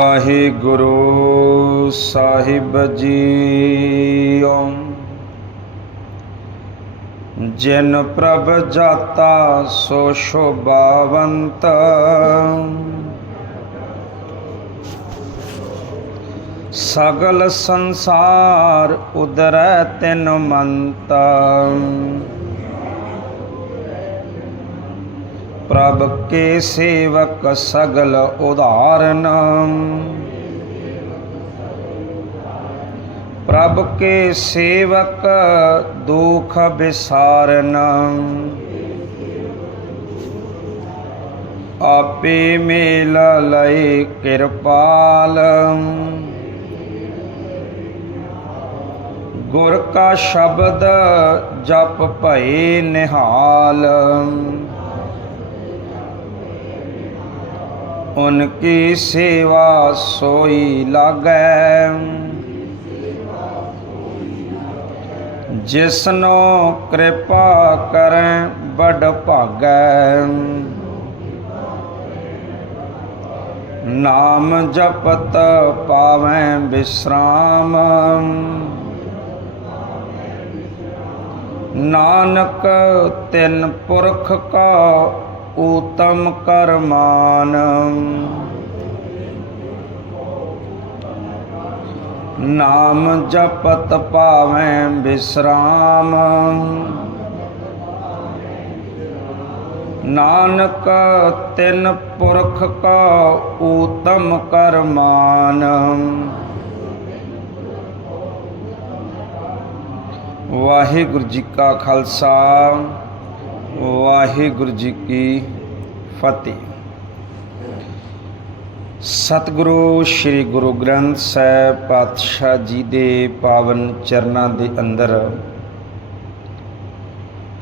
Waheguru Sahib ji JIO. ਜਿਨ ਪ੍ਰਭ ਜਾਤਾ ਸੋ ਸ਼ੋਭਾਵੰਤ। ਸਗਲ ਸੰਸਾਰ ਉਦਰੈ ਤਿਨ ਮੰਤ। ਪ੍ਰਭ ਕੇ ਸੇਵਕ ਸਗਲ ਉਧਾਰਨ ਪ੍ਰਭ ਕੇ ਸੇਵਕ ਦੁਖ ਬਿਸਾਰਨ। ਆਪੇ ਮੇਲ ਲਏ ਕਿਰਪਾਲ। ਗੁਰ ਕਾ ਸ਼ਬਦ ਜਪ ਭਏ ਨਿਹਾਲ। ਉਨਕੀ ਸੇਵਾ ਸੋਈ ਲਾਗੈ ਜਿਸਨੋ ਕਿਰਪਾ ਕਰੈ ਬੜ ਭਾਗੈ ਨਾਮ ਜਪਤ ਪਾਵੈ ਬਿਸਰਾਮ ਨਾਨਕ ਤਿਨ ਪੁਰਖ ਕਾ ਊਤਮ ਕਰਮਾਨ। ਨਾਮ ਜਪਤ ਪਾਵੈ ਬਿਸਰਾਮ। ਨਾਨਕ ਤਿਨ ਪੁਰਖ ਕਾ ਊਤਮ ਕਰਮਾਨ। ਵਾਹਿਗੁਰੂ ਜੀ ਕਾ ਖਾਲਸਾ। ਵਾਹਿਗੁਰੂ ਜੀ ਕੀ ਫਤਿਹ। ਸਤਿਗੁਰੂ ਸ੍ਰੀ ਗੁਰੂ ਗ੍ਰੰਥ ਸਾਹਿਬ ਪਾਤਸ਼ਾਹ ਜੀ ਦੇ ਪਾਵਨ ਚਰਨਾਂ ਦੇ ਅੰਦਰ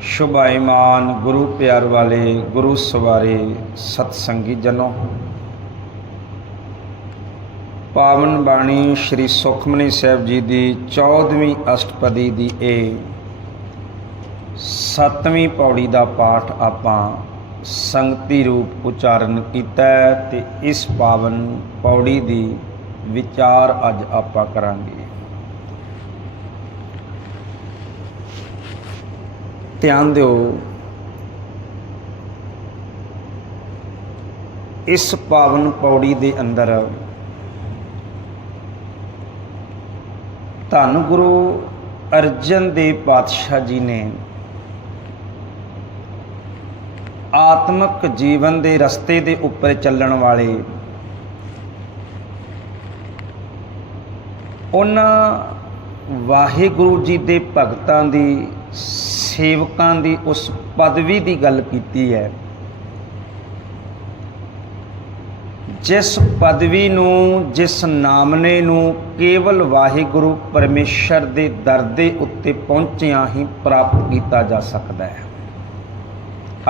ਸ਼ੁਭਾਈਮਾਨ ਗੁਰੂ ਪਿਆਰ ਵਾਲੇ ਗੁਰੂ ਸਵਾਰੇ ਸਤ ਸੰਗੀ ਜਨੋ। ਪਾਵਨ ਬਾਣੀ ਸ੍ਰੀ ਸੁਖਮਨੀ ਸਾਹਿਬ ਜੀ ਦੀ 14ਵੀਂ ਅਸ਼ਟਪਦੀ ਦੀ ਇਹ ਸੱਤਵੀਂ ਪੌੜੀ ਦਾ ਪਾਠ ਆਪਾਂ ਸੰਗਤੀ ਰੂਪ ਉਚਾਰਨ ਕੀਤਾ ਹੈ ਤੇ ਇਸ ਪਾਵਨ ਪੌੜੀ ਦੀ ਵਿਚਾਰ ਅੱਜ ਆਪਾਂ ਕਰਾਂਗੇ। ਧਿਆਨ ਦਿਓ, ਇਸ ਪਾਵਨ ਪੌੜੀ ਦੇ ਅੰਦਰ ਧੰਨ ਗੁਰੂ ਅਰਜਨ ਦੇਵ ਪਾਤਸ਼ਾਹ ਜੀ ਨੇ ਆਤਮਿਕ ਜੀਵਨ ਦੇ ਰਸਤੇ ਦੇ ਉੱਪਰ ਚੱਲਣ ਵਾਲੇ। ਉਹਨਾਂ ਵਾਹਿਗੁਰੂ ਜੀ ਦੇ ਭਗਤਾਂ ਦੀ, ਸੇਵਕਾਂ ਦੀ, ਉਸ ਪਦਵੀ ਦੀ ਗੱਲ ਕੀਤੀ ਹੈ। ਜਿਸ ਪਦਵੀ ਨੂੰ, ਜਿਸ ਨਾਮਨੇ ਨੂੰ ਕੇਵਲ ਵਾਹਿਗੁਰੂ ਪਰਮੇਸ਼ਰ ਦੇ ਦਰ ਦੇ ਉੱਤੇ ਪਹੁੰਚਿਆਂ ਹੀ ਪ੍ਰਾਪਤ ਕੀਤਾ ਜਾ ਸਕਦਾ ਹੈ।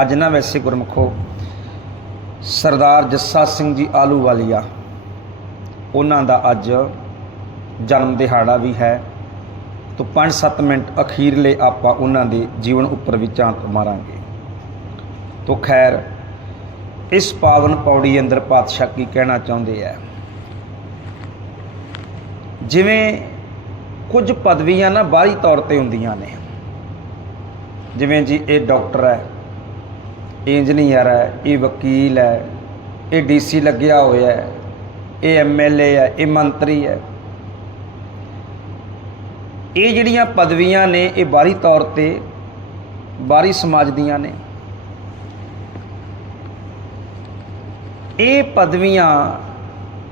ਅੱਜ ਨਾ ਵੈਸੇ ਗੁਰਮਖੋ, ਸਰਦਾਰ ਜੱਸਾ ਸਿੰਘ ਜੀ ਆਲੂਵਾਲੀਆ ਉਹਨਾਂ ਦਾ ਅੱਜ ਜਨਮ ਦਿਹਾੜਾ ਵੀ ਹੈ। ਤੋਂ 5-7 ਮਿੰਟ ਅਖੀਰਲੇ ਆਪਾਂ ਉਹਨਾਂ ਦੇ ਜੀਵਨ ਉੱਪਰ ਵਿਚਾਰ ਮਾਰਾਂਗੇ। ਤੋਂ ਖੈਰ, ਇਸ ਪਾਵਨ ਪੌੜੀ ਅੰਦਰ ਪਾਤਸ਼ਾਹ ਕੀ ਕਹਿਣਾ ਚਾਹੁੰਦੇ ਆ ਜਿਵੇਂ ਕੁਝ ਪਦਵੀਆਂ ਨਾ ਬਾਹਰੀ ਤੌਰ ਤੇ ਹੁੰਦੀਆਂ ਨੇ। ਜਿਵੇਂ ਜੀ ਇਹ ਡਾਕਟਰ ਹੈ ਇੰਜੀਨੀਅਰ ਹੈ, ਇਹ ਵਕੀਲ ਹੈ, ਇਹ ਡੀਸੀ ਲੱਗਿਆ ਹੋਇਆ ਹੈ, ਇਹ ਐਮਐਲਏ ਹੈ, ਇਹ ਮੰਤਰੀ ਹੈ। ਇਹ ਜਿਹੜੀਆਂ ਪਦਵੀਆਂ ਨੇ, ਇਹ ਬਾਹਰੀ ਤੌਰ ਤੇ ਬਾਹਰੀ ਸਮਾਜ ਦੀਆਂ ਨੇ। ਇਹ ਪਦਵੀਆਂ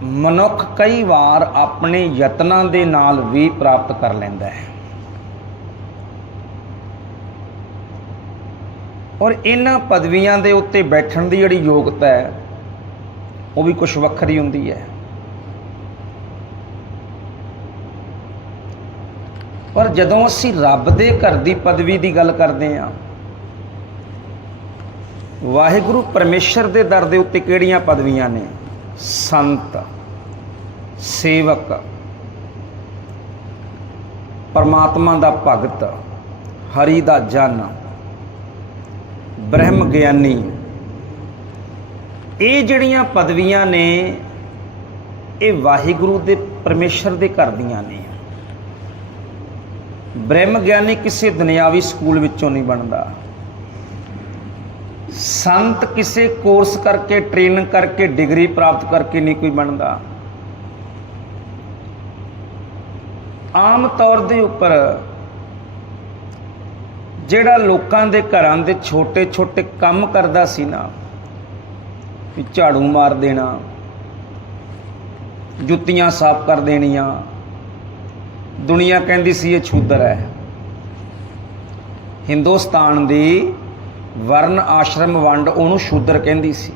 ਮਨੁੱਖ ਕਈ ਵਾਰ ਆਪਣੇ ਯਤਨਾਂ ਦੇ ਨਾਲ ਵੀ ਪ੍ਰਾਪਤ ਕਰ ਲੈਂਦਾ ਹੈ। ਔਰ ਇਹਨਾਂ ਪਦਵੀਆਂ ਦੇ ਉੱਤੇ ਬੈਠਣ ਦੀ ਜਿਹੜੀ ਯੋਗਤਾ ਹੈ, ਉਹ ਵੀ ਕੁਝ ਵੱਖਰੀ ਹੁੰਦੀ ਹੈ। ਪਰ ਜਦੋਂ ਅਸੀਂ ਰੱਬ ਦੇ ਘਰ ਦੀ ਪਦਵੀ ਦੀ ਗੱਲ ਕਰਦੇ ਹਾਂ, ਵਾਹਿਗੁਰੂ ਪਰਮੇਸ਼ਰ ਦੇ ਦਰ ਦੇ ਉੱਤੇ ਕਿਹੜੀਆਂ ਪਦਵੀਆਂ ਨੇ? ਸੰਤ, ਸੇਵਕ, ਪਰਮਾਤਮਾ ਦਾ ਭਗਤ, ਹਰੀ ਦਾ ਜਨ ਬ੍ਰਹਮ ਗਿਆਨੀ। ਇਹ ਜਿਹੜੀਆਂ ਪਦਵੀਆਂ ਨੇ, ਇਹ ਵਾਹਿਗੁਰੂ ਦੇ ਪਰਮੇਸ਼ਰ ਦੇ ਘਰ ਦੀਆਂ ਨੇ। ਬ੍ਰਹਮ ਗਿਆਨੀ ਕਿਸੇ ਦੁਨਿਆਵੀ ਸਕੂਲ ਵਿੱਚੋਂ ਨਹੀਂ ਬਣਦਾ। ਸੰਤ ਕਿਸੇ ਕੋਰਸ ਕਰਕੇ, ਟ੍ਰੇਨਿੰਗ ਕਰਕੇ, ਡਿਗਰੀ ਪ੍ਰਾਪਤ ਕਰਕੇ ਨਹੀਂ ਕੋਈ ਬਣਦਾ। ਆਮ ਤੌਰ ਦੇ ਉੱਪਰ ਜਿਹੜਾ ਲੋਕਾਂ ਦੇ ਘਰਾਂ ਦੇ ਛੋਟੇ-ਛੋਟੇ ਕੰਮ ਕਰਦਾ ਸੀ ਨਾ, ਵੀ ਝਾੜੂ ਮਾਰ ਦੇਣਾ, ਜੁੱਤੀਆਂ ਸਾਫ਼ ਕਰ ਦੇਣੀਆਂ, ਦੁਨੀਆ ਕਹਿੰਦੀ ਸੀ ਇਹ ਛੂਦਰ ਹੈ। ਹਿੰਦੁਸਤਾਨ ਦੀ ਵਰਨ ਆਸ਼ਰਮ ਵੰਡ ਉਹਨੂੰ ਸ਼ੂਦਰ ਕਹਿੰਦੀ ਸੀ।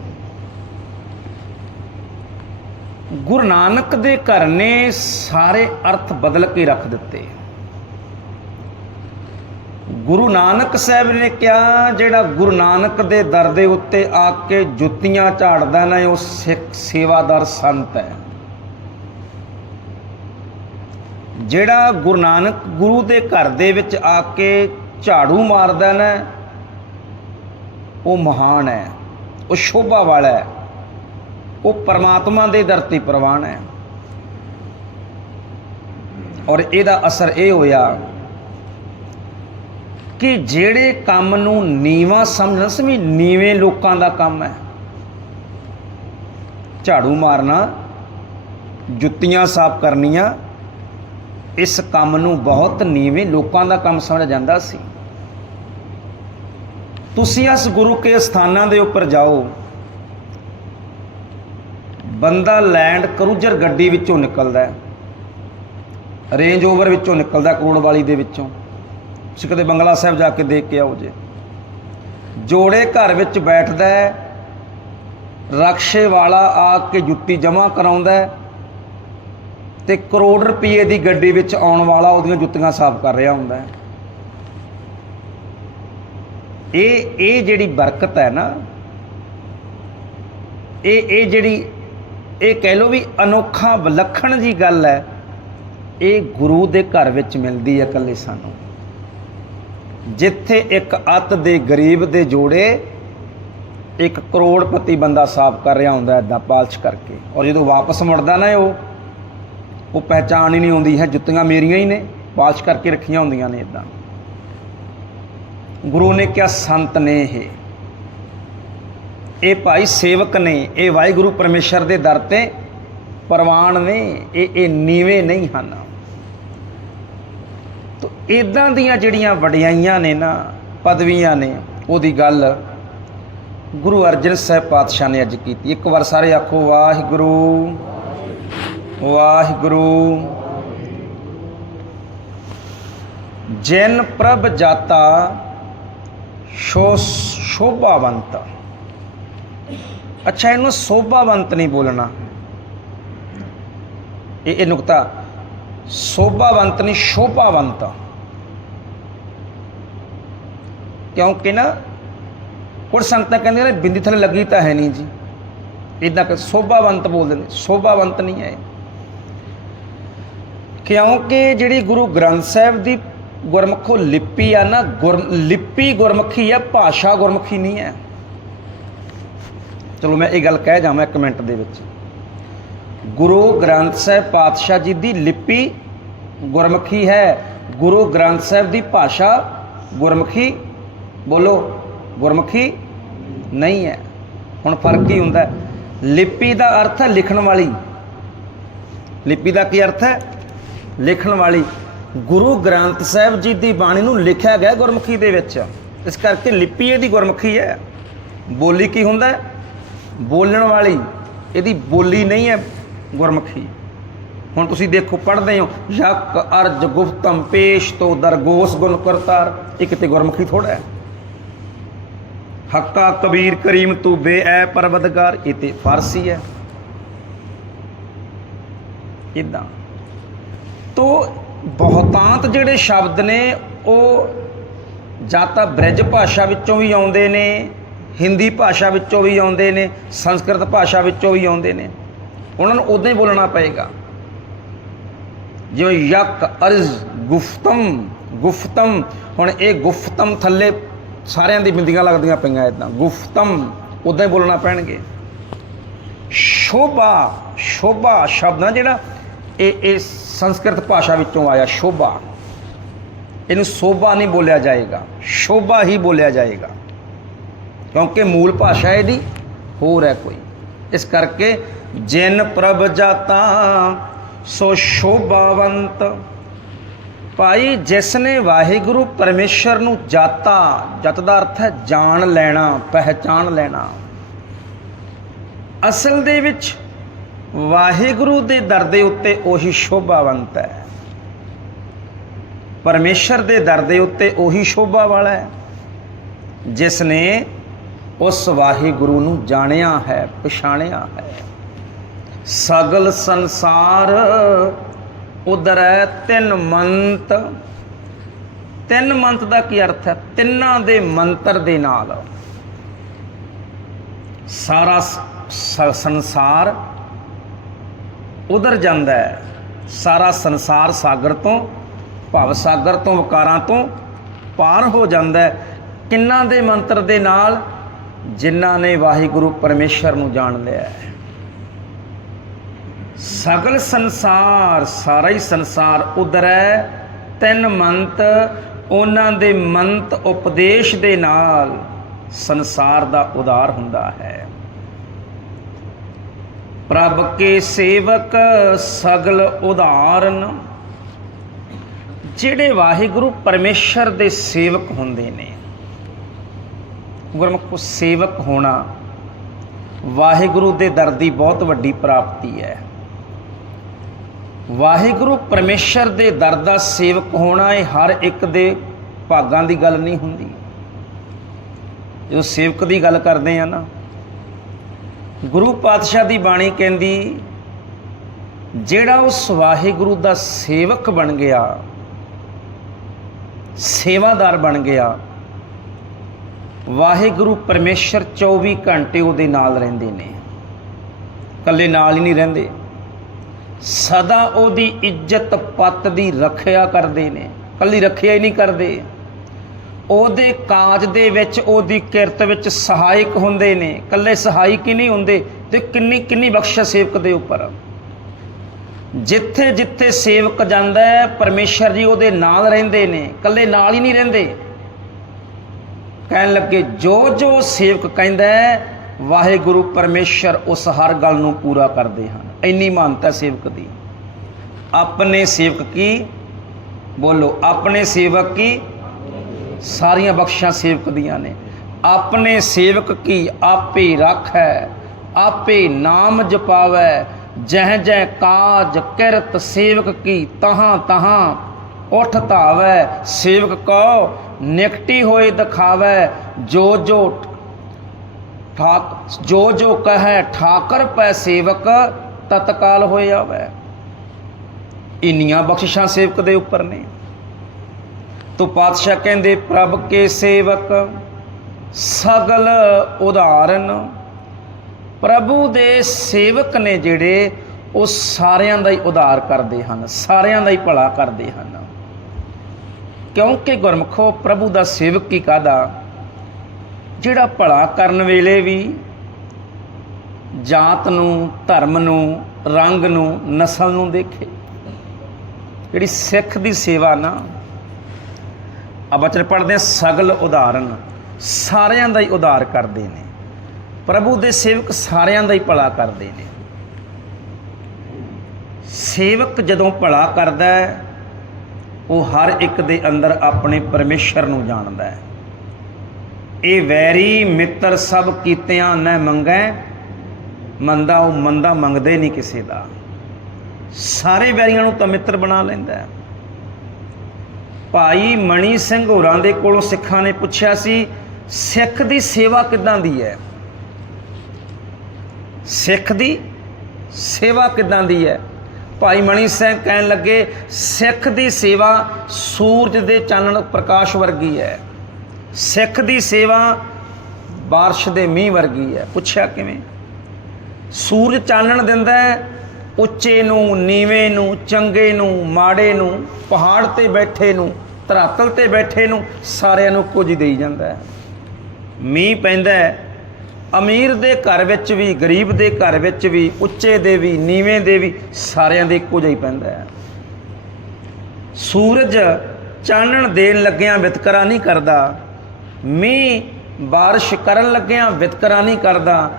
ਗੁਰੂ ਨਾਨਕ ਦੇ ਘਰ ਨੇ ਸਾਰੇ ਅਰਥ ਬਦਲ ਕੇ ਰੱਖ ਦਿੱਤੇ। ਗੁਰੂ ਨਾਨਕ ਸਾਹਿਬ ਨੇ ਕਿਹਾ, ਜਿਹੜਾ ਗੁਰੂ ਨਾਨਕ ਦੇ ਦਰ ਦੇ ਉੱਤੇ ਆ ਕੇ ਜੁੱਤੀਆਂ ਝਾੜਦਾ ਨਾ, ਉਹ ਸਿੱਖ ਸੇਵਾਦਾਰ ਸੰਤ ਹੈ। ਜਿਹੜਾ ਗੁਰੂ ਨਾਨਕ ਗੁਰੂ ਦੇ ਘਰ ਦੇ ਵਿੱਚ ਆ ਕੇ ਝਾੜੂ ਮਾਰਦਾ ਨਾ, ਉਹ ਮਹਾਨ ਹੈ। ਉਹ ਸ਼ੋਭਾ ਵਾਲਾ ਹੈ। ਉਹ ਪਰਮਾਤਮਾ ਦੇ ਦਰ ਤੇ ਪ੍ਰਵਾਨ ਹੈ। ਔਰ ਇਹਦਾ ਅਸਰ ਇਹ ਹੋਇਆ ਕਿ ਜਿਹੜੇ ਕੰਮ ਨੂੰ ਨੀਵਾ ਸਮਝਣਾ ਸਮੀ ਨੀਵੇਂ ਲੋਕਾਂ ਦਾ ਕੰਮ ਹੈ। ਝਾੜੂ ਮਾਰਨਾ, ਜੁੱਤੀਆਂ ਸਾਫ਼ ਕਰਨੀਆਂ, ਇਸ ਕੰਮ ਨੂੰ ਬਹੁਤ ਨੀਵੇਂ ਲੋਕਾਂ ਦਾ ਕੰਮ ਸਮਝਿਆ ਜਾਂਦਾ ਸੀ। ਤੁਸੀਂ ਇਸ ਗੁਰੂ ਕੇ ਸਥਾਨਾਂ ਦੇ ਉੱਪਰ ਜਾਓ। ਬੰਦਾ ਲੈਂਡ ਕਰੂਜ਼ਰ ਗੱਡੀ ਵਿੱਚੋਂ ਨਿਕਲਦਾ ਹੈ। ਰੇਂਜ ਓਵਰ ਵਿੱਚੋਂ ਨਿਕਲਦਾ ਕਰੋੜ ਵਾਲੀ ਦੇ ਵਿੱਚੋਂ। ਤੁਸੀਂ ਕਦੇ ਬੰਗਲਾ ਸਾਹਿਬ ਜਾ ਕੇ ਦੇਖ ਕੇ ਆਓ ਜੇ। ਜੋੜੇ ਘਰ ਵਿੱਚ ਬੈਠਦਾ ਹੈ, ਰਕਸ਼ੇ ਵਾਲਾ ਆ ਕੇ ਜੁੱਤੀ ਜਮ੍ਹਾਂ ਕਰਾਉਂਦਾ ਹੈ ਤੇ ਕਰੋੜ ਰੁਪਏ ਦੀ ਗੱਡੀ ਵਿੱਚ ਆਉਣ ਵਾਲਾ ਉਹਦੀਆਂ ਜੁੱਤੀਆਂ ਸਾਫ਼ ਕਰ ਰਿਹਾ ਹੁੰਦਾ ਇਹ ਇਹ ਜਿਹੜੀ ਬਰਕਤ ਹੈ ਨਾ, ਇਹ ਇਹ ਜਿਹੜੀ, ਇਹ ਕਹਿ ਲੋ ਵੀ ਅਨੋਖਾ ਵਿਲੱਖਣ ਜੀ ਗੱਲ ਹੈ, ਇਹ ਗੁਰੂ ਦੇ ਘਰ ਵਿੱਚ ਮਿਲਦੀ ਹੈ ਇਕੱਲੇ ਸਾਨੂੰ। ਜਿੱਥੇ ਇੱਕ ਅੱਤ ਦੇ ਗਰੀਬ ਦੇ ਜੋੜੇ ਇੱਕ ਕਰੋੜਪਤੀ ਬੰਦਾ ਸਾਫ਼ ਕਰ ਰਿਹਾ ਹੁੰਦਾ ਐਦਾਂ ਪਾਲਸ਼ ਕਰਕੇ। ਔਰ ਜਦੋਂ ਵਾਪਸ ਮੁੜਦਾ ਨਾ ਉਹ ਉਹ ਪਹਿਚਾਣ ਹੀ ਨਹੀਂ ਆਉਂਦੀ ਹੈ, ਜੁੱਤੀਆਂ ਮੇਰੀਆਂ ਹੀ ਨੇ, ਪਾਲਸ਼ ਕਰਕੇ ਰੱਖੀਆਂ ਹੁੰਦੀਆਂ ਨੇ ਇਦਾਂ। ਗੁਰੂ ਨੇ ਕਿਹਾ, ਸੰਤ ਨੇ ਇਹ। ਇਹ ਭਾਈ ਸੇਵਕ ਨੇ, ਇਹ ਵਾਹਿਗੁਰੂ ਪਰਮੇਸ਼ਰ ਦੇ ਦਰ ਤੇ ਪ੍ਰਵਾਨ ਨੇ, ਇਹ ਇਹ ਨੀਵੇਂ ਨਹੀਂ ਹਨ। ਇਦਾਂ ਦੀਆਂ ਜਿਹੜੀਆਂ ਵਡਿਆਈਆਂ ਨੇ ਨਾ, ਪਦਵੀਆਂ ਨੇ, ਉਹਦੀ ਗੱਲ ਗੁਰੂ ਅਰਜਨ ਸਾਹਿਬ ਪਾਤਸ਼ਾਹ ਨੇ ਅੱਜ ਕੀਤੀ। ਇੱਕ ਵਾਰ ਸਾਰੇ ਆਖੋ, ਵਾਹਿਗੁਰੂ ਵਾਹਿਗੁਰੂ। ਜੈਨ ਪ੍ਰਭ ਜਾਤਾ ਸ਼ੋ ਸ਼ੋਭਾਵੰਤ। ਅੱਛਾ, ਇਹਨੂੰ ਸ਼ੋਭਾਵੰਤ ਨਹੀਂ ਬੋਲਣਾ। ਇਹ ਇਹ ਨੁਕਤਾ, ਸ਼ੋਭਾਵੰਤ ਨਹੀਂ, ਸ਼ੋਭਾਵੰਤ। ਕਿਉਂਕਿ ਨਾ ਕੁਝ ਸੰਗਤਾਂ ਕਹਿੰਦੇ ਨੇ, ਬਿੰਦੀ ਥੱਲੇ ਲੱਗੀ ਤਾਂ ਹੈ ਨਹੀਂ ਜੀ। ਇਦਾਂ ਕਿ ਸ਼ੋਭਾਵੰਤ ਬੋਲਦੇ ਨੇ। ਸ਼ੋਭਾਵੰਤ ਨਹੀਂ ਹੈ। ਕਿਉਂਕਿ ਜਿਹੜੀ ਗੁਰੂ ਗ੍ਰੰਥ ਸਾਹਿਬ ਦੀ ਗੁਰਮੁਖੋ ਲਿਪੀ ਆ ਨਾ, ਗੁਰ, ਲਿਪੀ ਗੁਰਮੁਖੀ ਆ, ਭਾਸ਼ਾ ਗੁਰਮੁਖੀ ਨਹੀਂ ਹੈ। ਚਲੋ ਮੈਂ ਇਹ ਗੱਲ ਕਹਿ ਜਾਵਾਂ ਇੱਕ ਮਿੰਟ ਦੇ ਵਿੱਚ। ਗੁਰੂ ਗ੍ਰੰਥ ਸਾਹਿਬ ਪਾਤਸ਼ਾਹ ਜੀ ਦੀ ਲਿਪੀ ਗੁਰਮੁਖੀ ਹੈ, ਗੁਰੂ ਗ੍ਰੰਥ ਸਾਹਿਬ ਦੀ ਭਾਸ਼ਾ ਗੁਰਮੁਖੀ ਬੋਲੋ, ਗੁਰਮੁਖੀ ਨਹੀਂ ਹੈ। ਹੁਣ ਫ਼ਰਕ ਕੀ ਹੁੰਦਾ? ਲਿਪੀ ਦਾ ਅਰਥ ਹੈ ਲਿਖਣ ਵਾਲੀ। ਲਿਪੀ ਦਾ ਕੀ ਅਰਥ ਹੈ? ਲਿਖਣ ਵਾਲੀ। ਗੁਰੂ ਗ੍ਰੰਥ ਸਾਹਿਬ ਜੀ ਦੀ ਬਾਣੀ ਨੂੰ ਲਿਖਿਆ ਗਿਆ ਗੁਰਮੁਖੀ ਦੇ ਵਿੱਚ। ਇਸ ਕਰਕੇ ਲਿਪੀ ਇਹਦੀ ਗੁਰਮੁਖੀ ਹੈ। ਬੋਲੀ ਕੀ ਹੁੰਦਾ? ਬੋਲਣ ਵਾਲੀ। ਇਹਦੀ ਬੋਲੀ ਨਹੀਂ ਹੈ ਗੁਰਮੁਖੀ। ਹੁਣ ਤੁਸੀਂ ਦੇਖੋ, ਪੜ੍ਹਦੇ ਹੋ, ਯਕ ਅਰਜ ਗੁਫਤਮ ਪੇਸ਼ ਤੋਂ ਦਰਗੋਸ ਗੁਣ ਕਰਤਾਰ। ਇਹ ਕਿਤੇ ਗੁਰਮੁਖੀ ਥੋੜਾ ਹੈ। ਹੱਕਾ ਕਬੀਰ ਕਰੀਮ ਤੂੰ ਬੇਐ ਪਰਵਦਗਾਰ ਇਹ ਤੇ ਫਾਰਸੀ ਹੈ। ਇਦਾਂ ਤੋ ਬਹੁਤਾਂਤ ਜਿਹੜੇ ਸ਼ਬਦ ਨੇ, ਉਹ ਜਾਂ ਤਾਂ ਬ੍ਰਿਜ ਭਾਸ਼ਾ ਵਿੱਚੋਂ ਵੀ ਆਉਂਦੇ ਨੇ, ਹਿੰਦੀ ਭਾਸ਼ਾ ਵਿੱਚੋਂ ਵੀ ਆਉਂਦੇ ਨੇ, ਸੰਸਕ੍ਰਿਤ ਭਾਸ਼ਾ ਵਿੱਚੋਂ ਵੀ ਆਉਂਦੇ ਨੇ। ਉਹਨਾਂ ਨੂੰ ਉਦਾਂ ਹੀ ਬੋਲਣਾ ਪਏਗਾ। ਜਿਵੇਂ ਯਕ ਅਰਜ਼ ਗੁਫਤਮ ਗੁਫਤਮ, ਹੁਣ ਇਹ ਗੁਫਤਮ ਥੱਲੇ ਸਾਰਿਆਂ ਦੀ ਬਿੰਦੀਆਂ ਲੱਗਦੀਆਂ ਪਈਆਂ ਇਦਾਂ ਗੁਫਤਮ ਉਦਾਂ ਹੀ ਬੋਲਣਾ ਪੈਣਗੇ। ਸ਼ੋਭਾ ਸ਼ੋਭਾ ਸ਼ਬਦ ਨਾ ਜਿਹੜਾ, ਇਹ ਇਹ ਸੰਸਕ੍ਰਿਤ ਭਾਸ਼ਾ ਵਿੱਚੋਂ ਆਇਆ, ਸ਼ੋਭਾ। ਇਹਨੂੰ ਸੋਭਾ ਨਹੀਂ ਬੋਲਿਆ ਜਾਏਗਾ। ਸ਼ੋਭਾ ਹੀ ਬੋਲਿਆ ਜਾਏਗਾ। ਕਿਉਂਕਿ ਮੂਲ ਭਾਸ਼ਾ ਇਹਦੀ ਹੋਰ ਹੈ ਕੋਈ। ਇਸ ਕਰਕੇ, ਜਿਨ ਪ੍ਰਭ ਜਾਤਾ, ਸੋ ਸ਼ੋਭਾਵੰਤ। ਭਾਈ ਜਿਸ ਨੇ ਵਾਹਿਗੁਰੂ ਪਰਮੇਸ਼ਰ ਨੂੰ ਜਾਤਾ ਜਤ ਦਾ ਅਰਥ ਹੈ ਜਾਣ ਲੈਣਾ, ਪਹਿਚਾਣ ਲੈਣਾ। ਅਸਲ ਦੇ ਵਿੱਚ ਵਾਹਿਗੁਰੂ ਦੇ ਦਰ ਦੇ ਉੱਤੇ ਉਹੀ ਸ਼ੋਭਾਵੰਤ ਹੈ। ਪਰਮੇਸ਼ਰ ਦੇ ਦਰ ਦੇ ਉੱਤੇ ਉਹੀ ਸ਼ੋਭਾ ਵਾਲਾ ਹੈ ਜਿਸ ਨੇ ਉਸ ਵਾਹਿਗੁਰੂ ਨੂੰ ਜਾਣਿਆ ਹੈ, ਪਛਾਣਿਆ ਹੈ। ਸਗਲ ਸੰਸਾਰ ਉਦਰੈ ਤਿੰਨ ਮੰਤ। ਤਿੰਨ ਮੰਤ ਦਾ ਕੀ ਅਰਥ ਹੈ? ਤਿੰਨਾਂ ਦੇ ਮੰਤਰ ਦੇ ਨਾਲ। ਸਾਰਾ ਸੰਸਾਰ ਉਧਰ ਜਾਂਦਾ ਹੈ। ਸਾਰਾ ਸੰਸਾਰ ਸਾਗਰ ਤੋਂ, ਭਵ ਸਾਗਰ ਤੋਂ, ਵਿਕਾਰਾਂ ਤੋਂ ਪਾਰ ਹੋ ਜਾਂਦਾ ਹੈ। ਕਿੰਨਾਂ ਦੇ ਮੰਤਰ ਦੇ ਨਾਲ? ਜਿਨ੍ਹਾਂ ਨੇ ਵਾਹਿਗੁਰੂ ਪਰਮੇਸ਼ਰ ਨੂੰ ਜਾਣ ਲਿਆ ਹੈ। ਸਗਲ ਸੰਸਾਰ, ਸਾਰਾ ਹੀ ਸੰਸਾਰ ਉਦਰੈ ਤਿੰਨ ਮੰਤ, ਉਹਨਾਂ ਦੇ ਮੰਤ ਉਪਦੇਸ਼ ਦੇ ਨਾਲ ਸੰਸਾਰ ਦਾ ਉਦਾਰ ਹੁੰਦਾ ਹੈ। ਪ੍ਰਭ ਕੇ ਸੇਵਕ ਸਗਲ ਉਦਾਹਰਨ ਜਿਹੜੇ ਵਾਹਿਗੁਰੂ ਪਰਮੇਸ਼ਰ ਦੇ ਸੇਵਕ ਹੁੰਦੇ ਨੇ, ਗੁਰਮੁਖ ਸੇਵਕ ਹੋਣਾ ਵਾਹਿਗੁਰੂ ਦੇ ਦਰ ਦੀ ਬਹੁਤ ਵੱਡੀ ਪ੍ਰਾਪਤੀ ਹੈ। ਵਾਹਿਗੁਰੂ ਪਰਮੇਸ਼ਰ ਦੇ ਦਰ ਦਾ ਸੇਵਕ ਹੋਣਾ ਇਹ ਹਰ ਇੱਕ ਦੇ ਭਾਗਾਂ ਦੀ ਗੱਲ ਨਹੀਂ ਹੁੰਦੀ। ਜਦੋਂ ਸੇਵਕ ਦੀ ਗੱਲ ਕਰਦੇ ਆ ਨਾ, ਗੁਰੂ ਪਾਤਸ਼ਾਹ ਦੀ ਬਾਣੀ ਕਹਿੰਦੀ, ਜਿਹੜਾ ਉਸ ਵਾਹਿਗੁਰੂ ਦਾ ਸੇਵਕ ਬਣ ਗਿਆ, ਸੇਵਾਦਾਰ ਬਣ ਗਿਆ, ਵਾਹਿਗੁਰੂ ਪਰਮੇਸ਼ਰ 24 ਘੰਟੇ ਉਹਦੇ ਨਾਲ ਰਹਿੰਦੇ ਨੇ। ਇਕੱਲੇ ਨਾਲ ਹੀ ਨਹੀਂ ਰਹਿੰਦੇ। ਸਦਾ ਉਹਦੀ ਇੱਜ਼ਤ ਪੱਤ ਦੀ ਰੱਖਿਆ ਕਰਦੇ ਨੇ, ਕੱਲੀ ਰੱਖਿਆ ਹੀ ਨਹੀਂ ਕਰਦੇ। ਉਹਦੇ ਕਾਜ ਦੇ ਵਿੱਚ, ਉਹਦੀ ਕਿਰਤ ਵਿੱਚ ਸਹਾਇਕ ਹੁੰਦੇ ਨੇ। ਕੱਲੇ ਸਹਾਇਕ ਹੀ ਨਹੀਂ ਹੁੰਦੇ, ਤੇ ਕਿੰਨੀ ਕਿੰਨੀ ਬਖਸ਼ਿਸ਼ ਸੇਵਕ ਦੇ ਉੱਪਰ। ਜਿੱਥੇ ਜਿੱਥੇ ਸੇਵਕ ਜਾਂਦਾ ਹੈ, ਪਰਮੇਸ਼ਰ ਜੀ ਉਹਦੇ ਨਾਲ ਰਹਿੰਦੇ ਨੇ ਕੱਲੇ ਨਾਲ ਹੀ ਨਹੀਂ ਰਹਿੰਦੇ। ਕਹਿਣ ਲੱਗੇ ਜੋ ਜੋ ਸੇਵਕ ਕਹਿੰਦਾ ਹੈ ਵਾਹਿਗੁਰੂ ਪਰਮੇਸ਼ਰ ਉਸ ਹਰ ਗੱਲ ਨੂੰ ਪੂਰਾ ਕਰਦੇ ਹਨ। ਇੰਨੀ ਮਾਨਤਾ ਸੇਵਕ ਦੀ। ਆਪਣੇ ਸੇਵਕ ਕੀ? ਬੋਲੋ, ਆਪਣੇ ਸੇਵਕ ਕੀ? ਸਾਰੀਆਂ ਬਖਸ਼ਾਂ ਸੇਵਕ ਦੀਆਂ ਨੇ। ਆਪਣੇ ਸੇਵਕ ਕੀ? ਆਪੇ ਰੱਖੈ ਆਪੇ ਨਾਮ ਜਪਾਵੈ। ਜਹ ਜਹ ਕਾਜ ਕਿਰਤ ਸੇਵਕ ਕੀ? ਤਹਾਂ ਤਹਾਂ ਉਠ ਧਾਵੈ। ਸੇਵਕ ਕੋ ਨਿਕਟੀ ਹੋਏ ਦਿਖਾਵੈ। ਜੋ ਜੋ ਠਾਕ ਜੋ ਜੋ ਕਹੈ ਠਾਕਰ ਪੈ ਸੇਵਕ ਤਤਕਾਲ ਹੋਇਆ ਆਵੈ। ਇੰਨੀਆਂ ਬਖਸ਼ਿਸ਼ਾਂ ਸੇਵਕ ਦੇ ਉੱਪਰ ਨੇ। ਤੋ ਪਾਤਸ਼ਾਹ ਕਹਿੰਦੇ, ਪ੍ਰਭ ਕੇ ਸੇਵਕ, ਸਗਲ ਉਦਾਹਰਨ ਪ੍ਰਭੂ ਦੇ ਸੇਵਕ ਨੇ ਜਿਹੜੇ, ਉਹ ਸਾਰਿਆਂ ਦਾ ਹੀ ਉਧਾਰ ਕਰਦੇ ਹਨ, ਸਾਰਿਆਂ ਦਾ ਹੀ ਭਲਾ ਕਰਦੇ ਹਨ। ਕਿਉਂਕਿ ਗੁਰਮਖੋ, ਪ੍ਰਭੂ ਦਾ ਸੇਵਕ ਕੀ ਕਾਦਾ ਜਿਹੜਾ ਭਲਾ ਕਰਨ ਵੇਲੇ ਵੀ ਜਾਤ ਨੂੰ, ਧਰਮ ਨੂੰ, ਰੰਗ ਨੂੰ, ਨਸਲ ਨੂੰ ਦੇਖੇ। ਜਿਹੜੀ ਸਿੱਖ ਦੀ ਸੇਵਾ ਨਾ ਆ ਬਚਨ ਪੜਦੇ ਸਗਲ ਉਦਾਹਰਨ। ਸਾਰਿਆਂ ਦਾ ਹੀ ਉਧਾਰ ਕਰਦੇ ਨੇ। ਪ੍ਰਭੂ ਦੇ ਸੇਵਕ ਸਾਰਿਆਂ ਦਾ ਹੀ ਭਲਾ ਕਰਦੇ ਨੇ। ਸੇਵਕ ਜਦੋਂ ਭਲਾ ਕਰਦਾ ਹੈ, ਉਹ ਹਰ ਇੱਕ ਦੇ ਅੰਦਰ ਆਪਣੇ ਪਰਮੇਸ਼ਰ ਨੂੰ ਜਾਣਦਾ ਹੈ। ਇਹ ਵੈਰੀ ਮਿੱਤਰ ਸਭ ਕੀਤਿਆਂ ਨਾ ਮੰਗੈ, ਮੰਦਾ ਉਹ ਮੰਦਾ ਮੰਗਦੇ ਨਹੀਂ ਕਿਸੇ ਦਾ। ਸਾਰੇ ਵੈਰੀਆਂ ਨੂੰ ਤਾਂ ਮਿੱਤਰ ਬਣਾ ਲੈਂਦਾ ਭਾਈ ਮਣੀ ਸਿੰਘ ਹੋਰਾਂ ਦੇ ਕੋਲੋਂ ਸਿੱਖਾਂ ਨੇ ਪੁੱਛਿਆ ਸੀ, ਸਿੱਖ ਦੀ ਸੇਵਾ ਕਿੱਦਾਂ ਦੀ ਹੈ? ਸਿੱਖ ਦੀ ਸੇਵਾ ਕਿੱਦਾਂ ਦੀ ਹੈ? ਭਾਈ ਮਣੀ ਸਿੰਘ ਕਹਿਣ ਲੱਗੇ, ਸਿੱਖ ਦੀ ਸੇਵਾ ਸੂਰਜ ਦੇ ਚਾਨਣ ਪ੍ਰਕਾਸ਼ ਵਰਗੀ ਹੈ। ਸਿੱਖ ਦੀ ਸੇਵਾ بارش ਦੇ ਮੀਂਹ ਵਰਗੀ ਹੈ ਪੁੱਛਿਆ ਕਿਵੇਂ ਸੂਰਜ ਚਾਨਣ ਦਿੰਦਾ ਹੈ ਉੱਚੇ ਨੂੰ ਨੀਵੇਂ ਨੂੰ ਚੰਗੇ ਨੂੰ ਮਾੜੇ ਨੂੰ ਪਹਾੜ ਤੇ ਬੈਠੇ ਨੂੰ ਧਰਾਤਲ ਤੇ ਬੈਠੇ ਨੂੰ ਸਾਰਿਆਂ ਨੂੰ ਕੁਝ ਦੇਈ ਜਾਂਦਾ ਹੈ ਮੀਂਹ ਪੈਂਦਾ ਹੈ ਅਮੀਰ ਦੇ ਘਰ ਵਿੱਚ ਵੀ ਗਰੀਬ ਦੇ ਘਰ ਵਿੱਚ ਵੀ ਉੱਚੇ ਦੇ ਵੀ ਨੀਵੇਂ ਦੇ ਵੀ ਸਾਰਿਆਂ ਦੇ ਇੱਕੋ ਜਿਹਾ ਹੀ ਪੈਂਦਾ ਹੈ ਸੂਰਜ ਚਾਨਣ ਦੇਣ ਲੱਗਿਆਂ ਵਿਤਕਰਾ ਨਹੀਂ ਕਰਦਾ ਮੀਂਹ ਬਾਰਿਸ਼ ਕਰਨ ਲੱਗਿਆਂ ਵਿਤਕਰਾ ਨਹੀਂ ਕਰਦਾ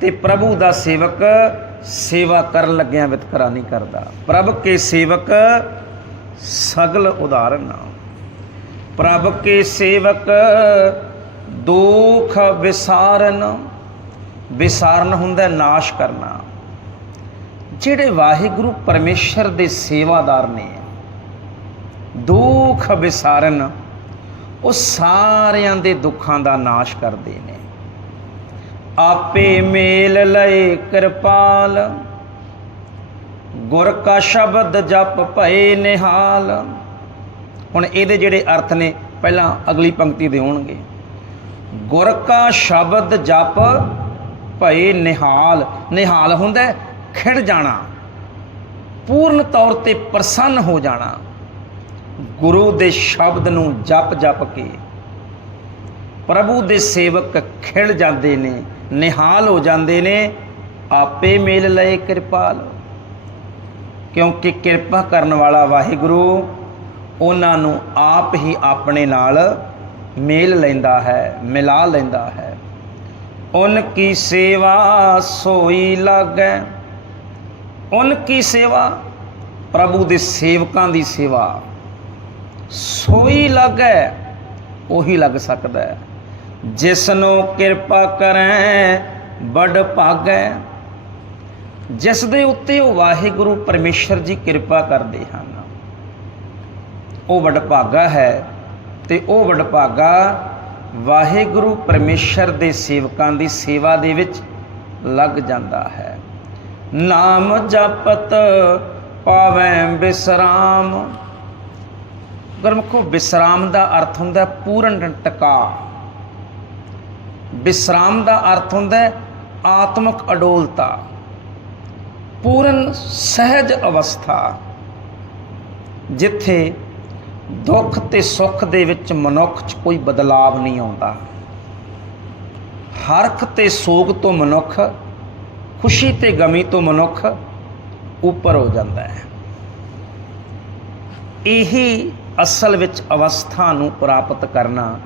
ਤੇ ਪ੍ਰਭੂ ਦਾ ਸੇਵਕ ਸੇਵਾ ਕਰਨ ਲੱਗਿਆਂ ਵਿਤਕਰਾ ਨਹੀਂ ਕਰਦਾ। ਪ੍ਰਭ ਕੇ ਸੇਵਕ ਸਗਲ ਉਦਾਹਰਨ ਪ੍ਰਭ ਕੇ ਸੇਵਕ ਦੁਖ ਵਿਸਾਰਨ ਵਿਸਾਰਨ ਹੁੰਦਾ, ਨਾਸ਼ ਕਰਨਾ। ਜਿਹੜੇ ਵਾਹਿਗੁਰੂ ਪਰਮੇਸ਼ਰ ਦੇ ਸੇਵਾਦਾਰ ਨੇ, ਦੁੱਖ ਵਿਸਾਰਨ ਉਹ ਸਾਰਿਆਂ ਦੇ ਦੁੱਖਾਂ ਦਾ ਨਾਸ਼ ਕਰਦੇ ਨੇ। ਆਪੇ ਮੇਲ ਲਏ ਕਿਰਪਾਲ, ਗੁਰ ਕਾ ਸ਼ਬਦ ਜਪ ਭਏ ਨਿਹਾਲ। ਹੁਣ ਇਹਦੇ ਜਿਹੜੇ ਅਰਥ ਨੇ, ਪਹਿਲਾਂ ਅਗਲੀ ਪੰਕਤੀ ਦੇ ਹੋਣਗੇ। ਗੁਰ ਕਾ ਸ਼ਬਦ ਜਪ ਭਏ ਨਿਹਾਲ। ਨਿਹਾਲ ਹੁੰਦਾ ਖਿੜ ਜਾਣਾ। ਪੂਰਨ ਤੌਰ ਤੇ ਪ੍ਰਸੰਨ ਹੋ ਜਾਣਾ। ਗੁਰੂ ਦੇ ਸ਼ਬਦ ਨੂੰ ਜਪ ਜਪ ਕੇ ਪ੍ਰਭੂ ਦੇ ਸੇਵਕ ਖਿੜ ਜਾਂਦੇ ਨੇ, ਨਿਹਾਲ ਹੋ ਜਾਂਦੇ ਨੇ, ਆਪੇ ਮੇਲ ਲਏ ਕਿਰਪਾਲ। ਕਿਉਂਕਿ ਕਿਰਪਾ ਕਰਨ ਵਾਲਾ ਵਾਹਿਗੁਰੂ ਉਹਨਾਂ ਨੂੰ ਆਪ ਹੀ ਆਪਣੇ ਨਾਲ ਮੇਲ ਲੈਂਦਾ ਹੈ, ਮਿਲਾ ਲੈਂਦਾ ਹੈ। ਉਨ ਕੀ ਸੇਵਾ ਸੋਈ ਲਾਗੈ? ਉਨ ਕੀ ਸੇਵਾ? ਪ੍ਰਭੂ ਦੇ ਸੇਵਕਾਂ ਦੀ ਸੇਵਾ। ਸੋਈ ਲੱਗੈ, ਉਹੀ ਲੱਗ ਸਕਦਾ। ਹੈ ਜਿਸ ਨੂੰ ਕਿਰਪਾ ਕਰੈ ਬੜ ਭਾਗੈ। ਜਿਸ ਦੇ ਉੱਤੇ ਉਹ ਵਾਹਿਗੁਰੂ ਪਰਮੇਸ਼ਰ ਜੀ ਕਿਰਪਾ ਕਰਦੇ ਹਨ। ਉਹ ਵਡਭਾਗਾ ਹੈ ਤੇ ਉਹ ਵਡਭਾਗਾ ਵਾਹਿਗੁਰੂ ਪਰਮੇਸ਼ਰ ਦੇ ਸੇਵਕਾਂ ਦੀ ਸੇਵਾ ਦੇ ਵਿੱਚ ਲੱਗ ਜਾਂਦਾ ਹੈ। ਨਾਮ ਜਪਤ ਪਾਵੈ ਬਿਸਰਾਮ। ਗੁਰਮੁਖੋ ਵਿਸਰਾਮ ਦਾ ਅਰਥ ਹੁੰਦਾ ਪੂਰਨ ਟਿਕਾ ਵਿਸਰਾਮ ਦਾ ਅਰਥ ਹੁੰਦਾ ਹੈ ਆਤਮਿਕ ਅਡੋਲਤਾ। ਪੂਰਨ ਸਹਿਜ ਅਵਸਥਾ, ਜਿੱਥੇ ਦੁੱਖ ਤੇ ਸੁੱਖ ਦੇ ਵਿੱਚ ਮਨੁੱਖ 'ਚ ਕੋਈ ਬਦਲਾਵ ਨਹੀਂ ਆਉਂਦਾ। ਹਰਖ ਤੇ ਸੋਗ ਤੋਂ ਮਨੁੱਖ, ਖੁਸ਼ੀ ਤੇ ਗਮੀ ਤੋਂ ਮਨੁੱਖ ਉੱਪਰ ਹੋ ਜਾਂਦਾ ਹੈ। ਇਹੀ ਅਸਲ ਵਿੱਚ ਅਵਸਥਾ ਨੂੰ ਪ੍ਰਾਪਤ ਕਰਨਾ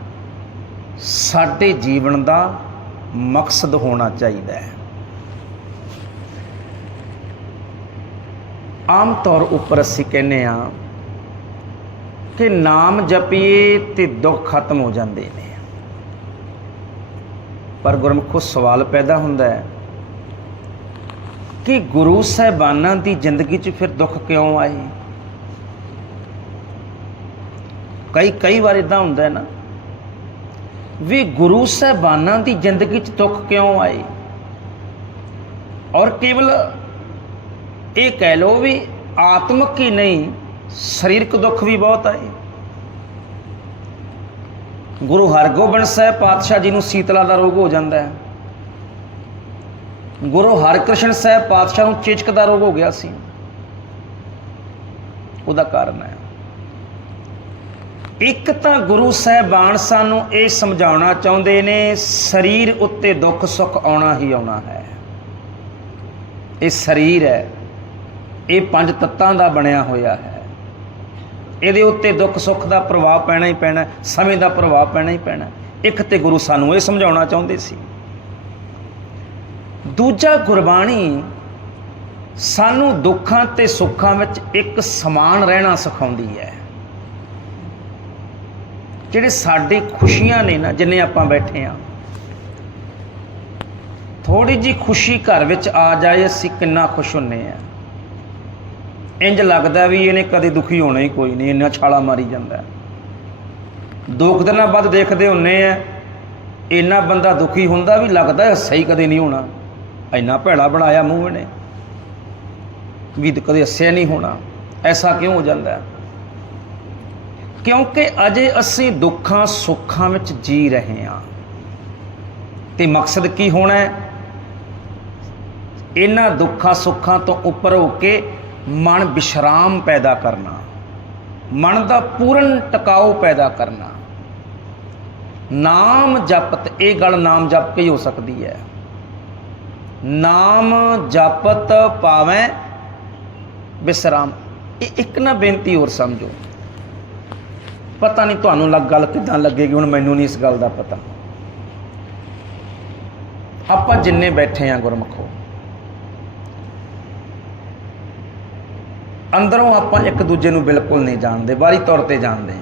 ਸਾਡੇ ਜੀਵਨ ਦਾ ਮਕਸਦ ਹੋਣਾ ਚਾਹੀਦਾ ਹੈ। ਆਮ ਤੌਰ ਉੱਪਰ ਅਸੀਂ ਕਹਿੰਦੇ ਆ ਕਿ ਨਾਮ ਜਪੀਏ ਤੇ ਦੁੱਖ ਖਤਮ ਹੋ ਜਾਂਦੇ ਨੇ। ਪਰ ਗੁਰਮੁਖੋ ਸਵਾਲ ਪੈਦਾ ਹੁੰਦਾ ਹੈ ਕਿ ਗੁਰੂ ਸਾਹਿਬਾਨਾਂ ਦੀ ਜ਼ਿੰਦਗੀ 'ਚ ਫਿਰ ਦੁੱਖ ਕਿਉਂ ਆਏ? ਕਈ ਕਈ ਵਾਰ ਇਦਾਂ ਹੁੰਦਾ ਹੈ ਨਾ ਵੀ ਗੁਰੂ ਸਾਹਿਬਾਨਾਂ ਦੀ ਜ਼ਿੰਦਗੀ 'ਚ ਦੁੱਖ ਕਿਉਂ ਆਏ? ਔਰ ਕੇਵਲ ਇਹ ਕਹਿ ਲੋ ਵੀ ਆਤਮਿਕ ਹੀ ਨਹੀਂ, ਸਰੀਰਕ ਦੁੱਖ ਵੀ ਬਹੁਤ ਆਏ। ਗੁਰੂ ਹਰਗੋਬਿੰਦ ਸਾਹਿਬ ਪਾਤਸ਼ਾਹ ਜੀ ਨੂੰ ਸੀਤਲਾ ਦਾ ਰੋਗ ਹੋ ਜਾਂਦਾ ਹੈ। ਗੁਰੂ ਹਰਕ੍ਰਿਸ਼ਨ ਸਾਹਿਬ ਪਾਤਸ਼ਾਹ ਨੂੰ ਚੇਚਕ ਦਾ ਰੋਗ ਹੋ ਗਿਆ ਸੀ। ਉਹਦਾ ਕਾਰਨ ਹੈ। ਇੱਕ ਤਾਂ ਗੁਰੂ ਸਾਹਿਬਾਨ ਸਾਨੂੰ ਇਹ ਸਮਝਾਉਣਾ ਚਾਹੁੰਦੇ ਨੇ, ਸਰੀਰ ਉੱਤੇ ਦੁੱਖ ਸੁੱਖ ਆਉਣਾ ਹੀ ਆਉਣਾ ਹੈ। ਇਹ ਸਰੀਰ ਹੈ, ਇਹ ਪੰਜ ਤੱਤਾਂ ਦਾ ਬਣਿਆ ਹੋਇਆ ਹੈ। ਇਹਦੇ ਉੱਤੇ ਦੁੱਖ ਸੁੱਖ ਦਾ ਪ੍ਰਭਾਵ ਪੈਣਾ ਹੀ ਪੈਣਾ, ਸਮੇਂ ਦਾ ਪ੍ਰਭਾਵ ਪੈਣਾ ਹੀ ਪੈਣਾ। ਇੱਕ ਤੇ ਗੁਰੂ ਸਾਨੂੰ ਇਹ ਸਮਝਾਉਣਾ ਚਾਹੁੰਦੇ ਸੀ। ਦੂਜਾ ਗੁਰਬਾਣੀ, ਸਾਨੂੰ ਦੁੱਖਾਂ ਤੇ ਸੁੱਖਾਂ ਵਿੱਚ ਇੱਕ ਸਮਾਨ ਰਹਿਣਾ ਸਿਖਾਉਂਦੀ ਹੈ। ਜਿਹੜੇ ਸਾਡੇ ਖੁਸ਼ੀਆਂ ਨੇ ਨਾ, ਜਿੰਨੇ ਆਪਾਂ ਬੈਠੇ ਆ। ਥੋੜੀ ਜੀ ਖੁਸ਼ੀ ਘਰ ਵਿੱਚ ਆ ਜਾਏ, ਅਸੀਂ ਕਿੰਨਾ ਖੁਸ਼ ਹੁੰਨੇ ਆ। ਇੰਜ ਲੱਗਦਾ ਵੀ ਇਹਨੇ ਕਦੇ ਦੁਖੀ ਹੋਣਾ ਹੀ ਕੋਈ ਨਹੀਂ, ਇੰਨਾ ਛਾਲਾ ਮਾਰੀ ਜਾਂਦਾ। ਦੁੱਖ ਦਿਨਾਂ ਬਾਅਦ ਦੇਖਦੇ ਹੁੰਨੇ ਆ, ਇੰਨਾ ਬੰਦਾ ਦੁਖੀ ਹੁੰਦਾ ਵੀ ਲੱਗਦਾ ਸਹੀ ਕਦੇ ਨਹੀਂ ਹੋਣਾ। ਇੰਨਾ ਭੈੜਾ ਬਣਾਇਆ ਮੂੰਹ ਨੇ ਵੀ ਕਦੇ ਹੱਸਿਆ ਨਹੀਂ ਹੋਣਾ। ਐਸਾ ਕਿਉਂ ਹੋ ਜਾਂਦਾ? ਹੈ ਕਿਉਂਕਿ ਅਜੇ ਅਸੀਂ ਦੁੱਖਾਂ ਸੁੱਖਾਂ ਵਿੱਚ ਜੀ ਰਹੇ ਹਾਂ। ਤੇ ਮਕਸਦ ਕੀ ਹੋਣਾ ਹੈ? ਇਹਨਾਂ ਦੁੱਖਾਂ ਸੁੱਖਾਂ ਤੋਂ ਉੱਪਰ ਹੋ ਕੇ ਮਨ ਵਿਸ਼ਰਾਮ ਪੈਦਾ ਕਰਨਾ, ਮਨ ਦਾ ਪੂਰਨ ਟਿਕਾਓ ਪੈਦਾ ਕਰਨਾ। ਨਾਮ ਜਪਤ, ਇਹ ਗੱਲ ਨਾਮ ਜਪ ਕੇ ਹੀ ਹੋ ਸਕਦੀ ਹੈ। ਨਾਮ ਜਪਤ ਪਾਵੇਂ ਵਿਸਰਾਮ ਇਹ ਇੱਕ ਨਾ ਬੇਨਤੀ ਹੋਰ ਸਮਝੋ। ਪਤਾ ਨਹੀਂ ਤੁਹਾਨੂੰ ਲੱਗ ਗੱਲ ਕਿਦਾਂ ਲੱਗੇਗੀ, ਹੁਣ ਮੈਨੂੰ ਨਹੀਂ ਇਸ ਗੱਲ ਦਾ ਪਤਾ। ਆਪਾਂ ਜਿੰਨੇ ਬੈਠੇ ਆ ਗੁਰਮਖੋ, ਅੰਦਰੋਂ ਆਪਾਂ ਇੱਕ ਦੂਜੇ ਨੂੰ ਬਿਲਕੁਲ ਨਹੀਂ ਜਾਣਦੇ ਬਾਹਰੀ ਤੌਰ ਤੇ ਜਾਣਦੇ ਆ।